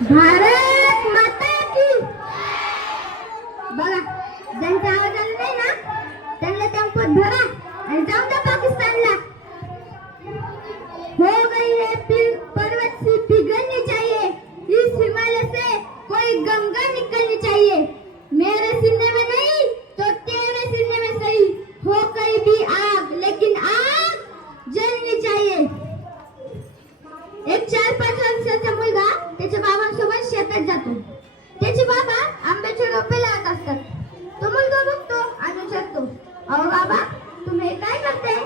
भारत माता की। बघा ज्यांचा आवाज आला नाही ना त्यांना टेम्पोत भरा आणि जाऊ द्या पाकिस्तानला. शेतात जातो. त्याचे बाबा आंब्याचे रोपे लावत असतात. तो मुलगा बघतो आणि विचारतो अहो बाबा तुम्ही काय करताय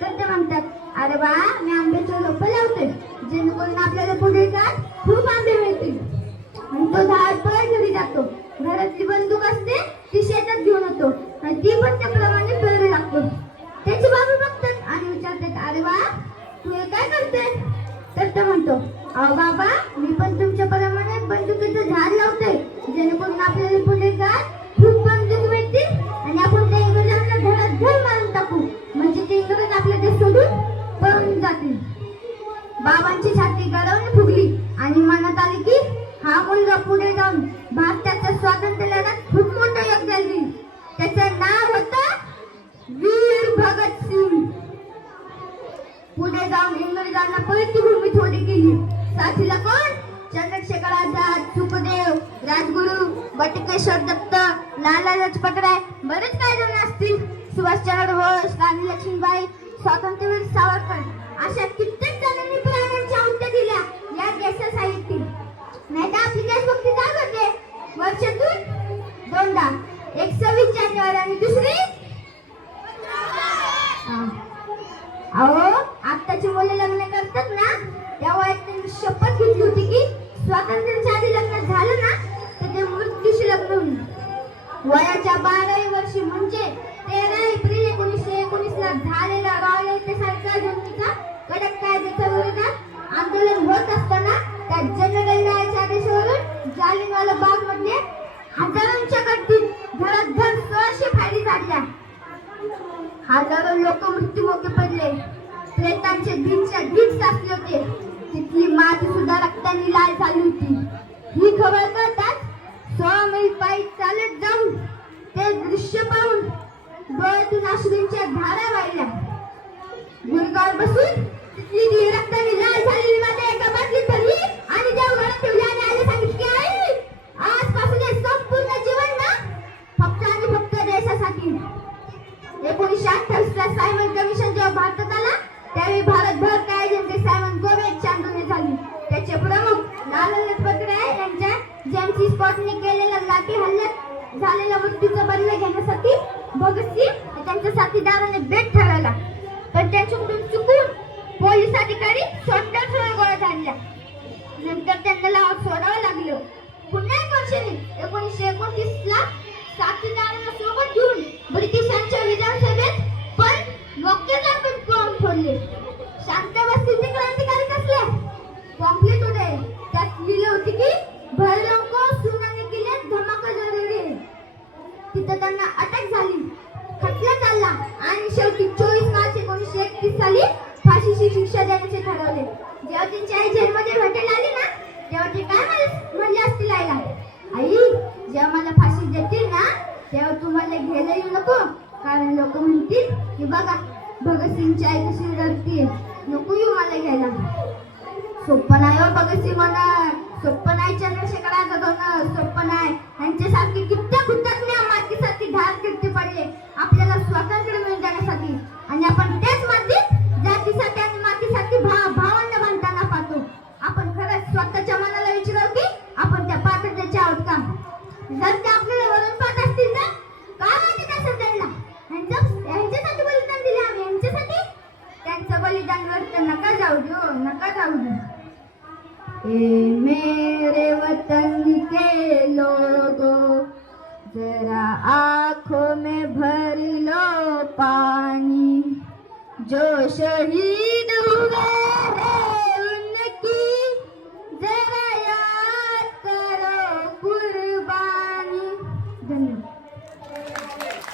तर ते म्हणतात अरे बा मी आंब्याचे रोपे लावते. जेणेकरून आपल्याला पुढे काळ खूप आंबे मिळतील. आणि तो झाड पळत घरी जातो. घरातली बंदूक असते ती शेतात घेऊन येतो. आणि ती पण त्याप्रमाणे बाबांची छाती गरवून फुगली. आणि मनात आले की हा मुलगा पुढे जाऊन भारताच्या स्वातंत्र्य लढ्यात खूप मोठं योगदान देईल. त्याचं नाव होतं वीर भगत सिंग. पुढे जाऊन इंग्रजांना पळती भूमी थोडी केली. साथीला कोण? चंद्रशेखर आझाद सुखदेव राजगुरू बटकेश्वर दत्त लाला लजपत राय बरेच काय जण असतील. सुभाषचंद्र बोस राणी लक्ष्मीबाई स्वातंत्र्यवीर सावरकर. अशा कित्येक जण वर्षातून दोनदा. एक सव्वीस जानेवारी आणि दुसरी? अहो आत्ताची मुले लग्न करतात ना तेव्हा त्यांनी शपथ घेतली होती की स्वातंत्र्याच्या आधी लग्न झालं ना तर ते मृत्यूशी लग्न होईल. वयाच्या बाराही वर्षी म्हणजे तेरा आदेशावरून बागमध्ये हजारांच्या गर्दीत घरात भर सोळाशे फायरी झाडल्या. हजारो लोक मृत्युमुखी पडले. प्रेतांचे दिनच्या दिन साचले होते. तिथली माती सुद्धा रक्ताने लाल झाली होती. ही खबर कळताच सोळा मैल पायी चालत जाऊन ते दृश्य पाहून डोळ्यातून अश्रूंच्या धारा वाहिल्या. गुरगावर बसून तिथली ती रक्ताने लाल झाली. एकोणीसशे अठ्ठावीस ला सायमन कमिशन जेव्हा भारतात आला त्यावेळी भारतभर काय जनते सायमन गोवेची आंदोलन झाली. त्याचे प्रमुख लाल लजपत राय यांच्या जेम्सी स्पॉटने केलेल्या लाठी हल्ल्यात झालेल्या मृत्यूचा बदला घेण्यासाठी भगतसिंग त्यांच्या साथीदाराने बेट ठरवला. पण त्यांच्याकडून चुकून पोलीस अधिकारी सोडण्यात गोळा झाडल्या. नंतर त्यांना लावत सोडावं लागलं. पुन्हा एक वर्षाने एकोणीसशे एकोणतीस ला साथीदारांना सोबत घेऊन ब्रिटिश शांत बसतील क्रांतिकारी कसले? पॉम्पलेट होते त्यात लिहिले होते की भरलों को सुनाने के लिए धमाका जरूरी. तिथं त्यांना अटक झाली. खटला चालला. आणि शेवटी चोवीस मार्च एकोणीसशे एकतीस साली फाशीची शिक्षा देण्याचे ठरवले. जेव्हा त्यांची आई जेलमध्ये भेटायला आली ना तेव्हा ते काय म्हण- म्हणले असतील आईला? आई जेव्हा मला फाशी देतील ना तेव्हा तुम्हाला घ्यायला येऊ नको. कारण लोक म्हणतील की बघा भगतसिंगची आई कशी रडतीये? नको येऊ मला घ्यायला. सोपं नाही हो भगतसिंग म्हणा सोपं नाही चंद्रशेखर आझाद होणं सोपं नाही यांच्यासारखे कित्येक बलिदान नका ए मेरे वतन के लोगों, जरा आँखों में भर लो पानी, जो शहीद